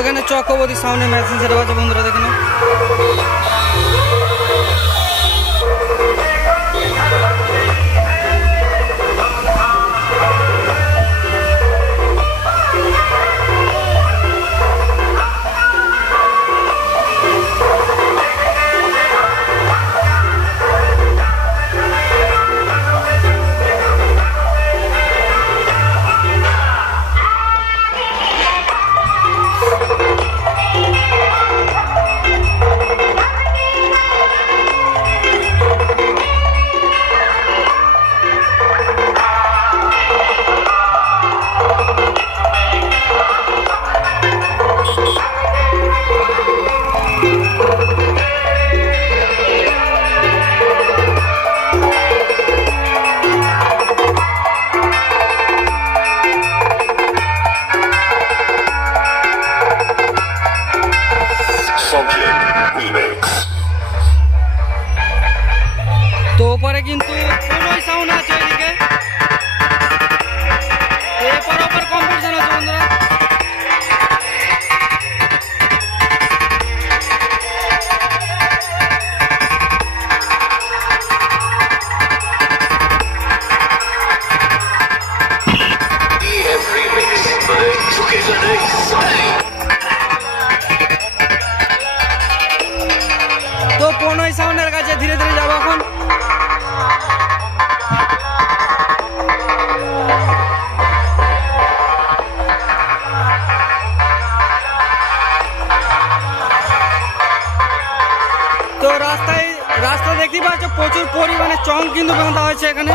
এখানে চক্রবর্তী সাউন্ডের মেশিন সেটা আছে বন্ধুরা, দেখে নাও। তো ওপরে কিন্তু কোনোই সাউন্ড আছে ওইদিকে, এরপর ওপর কম্পিটিশন আছে বন্ধুরা। তো কোনোই সাউন্ডের কাছে ধীরে ধীরে যাবো এখন। তো রাস্তা দেখতে পাচ্ছ প্রচুর পরিমাণে চং কিন্তু বাঁধা হয়েছে এখানে।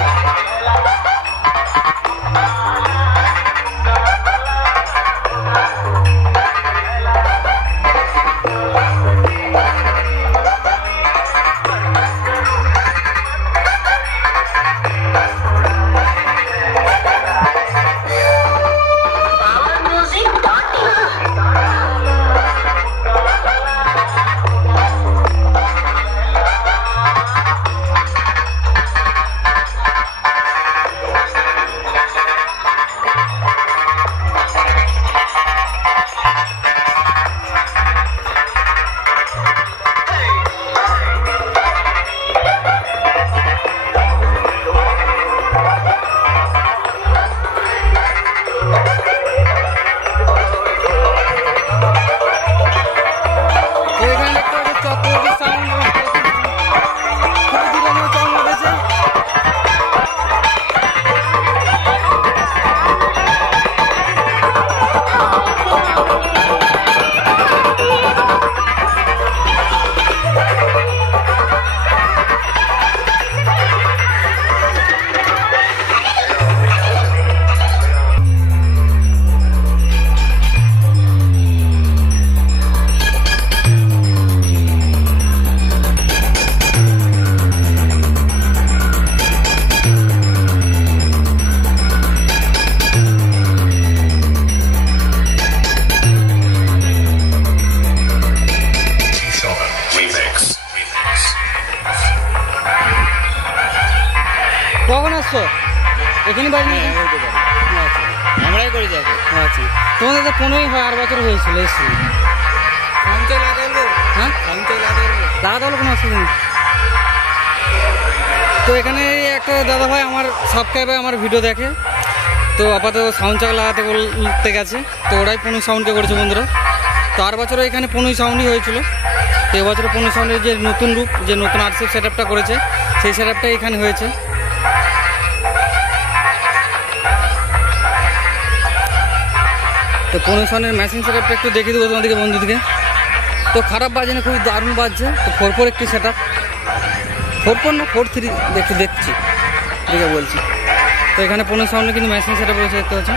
কখন আসছো? এখানে বাড়ি আমরাই করে যাবো। আচ্ছা, তোমাদের তো 15ই হয়, 8 বছর হয়েছিল এসছি। হ্যাঁ লাগাতে হলো, কোনো অসুবিধা নেই। তো এখানে একটা দাদা ভাই আমার সাবস্ক্রাইবার আমার ভিডিও দেখে, তো আপাতত সাউন্ড চাক লাগাতে বলতে গেছে, তো ওরাই 15 সাউন্ডকে করেছে বন্ধুরা। তো 8 বছরও এখানে 15 সাউন্ডই হয়েছিল। তো এবছর 15 সাউন্ডের যে নতুন রূপ, যে নতুন আর্টসেপ সেট আপটা করেছে, সেই সেট আপটাই এখানে হয়েছে। তো 15 সাউন্ডের মেশিন সেট আপটা একটু দেখিয়ে দেবো তোমাদেরকে বন্ধুদেরকে। তো খারাপ বাজে না, খুবই দারুণ বাজছে। তো 4/4 একটি সেট আপ, 4/4 না 4/3 দেখছি দেখে বলছি। তো এখানে 15 সাউন্ডে কিন্তু মেশিন সেট আপ রয়েছে, দেখতে পাচ্ছি।